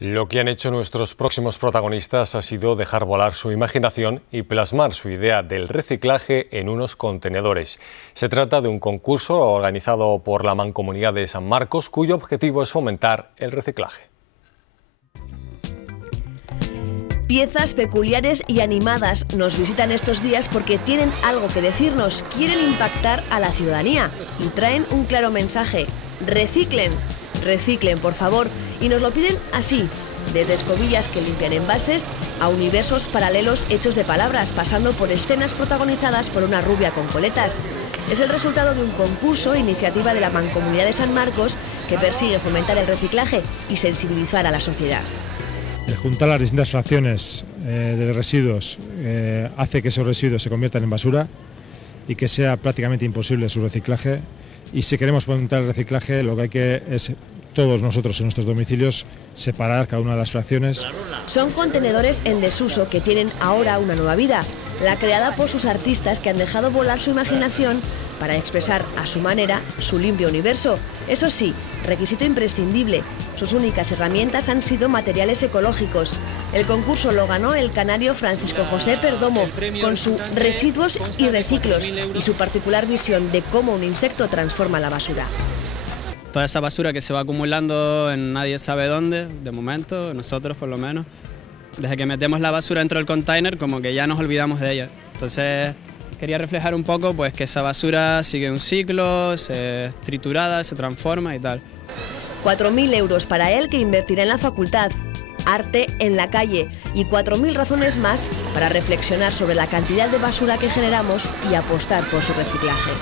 Lo que han hecho nuestros próximos protagonistas ha sido dejar volar su imaginación y plasmar su idea del reciclaje en unos contenedores. Se trata de un concurso organizado por la Mancomunidad de San Marcos, cuyo objetivo es fomentar el reciclaje. Piezas peculiares y animadas nos visitan estos días porque tienen algo que decirnos, quieren impactar a la ciudadanía y traen un claro mensaje: reciclen, reciclen por favor, y nos lo piden así, desde escobillas que limpian envases a universos paralelos hechos de palabras, pasando por escenas protagonizadas por una rubia con coletas. Es el resultado de un concurso, iniciativa de la Mancomunidad de San Marcos, que persigue fomentar el reciclaje y sensibilizar a la sociedad. El juntar las distintas fracciones de residuos hace que esos residuos se conviertan en basura y que sea prácticamente imposible su reciclaje. Y si queremos fomentar el reciclaje, lo que hay que es todos nosotros en nuestros domicilios separar cada una de las fracciones. Son contenedores en desuso que tienen ahora una nueva vida, la creada por sus artistas que han dejado volar su imaginación para expresar a su manera su limpio universo. Eso sí, requisito imprescindible, sus únicas herramientas han sido materiales ecológicos. El concurso lo ganó el canario Francisco José Perdomo, con su Residuos y Reciclos y su particular visión de cómo un insecto transforma la basura. Toda esa basura que se va acumulando en nadie sabe dónde, de momento, nosotros por lo menos, desde que metemos la basura dentro del container, como que ya nos olvidamos de ella. Entonces quería reflejar un poco pues que esa basura sigue un ciclo, se es triturada, se transforma y tal. 4.000 euros para él, que invertirá en la facultad, arte en la calle, y 4.000 razones más para reflexionar sobre la cantidad de basura que generamos y apostar por su reciclaje.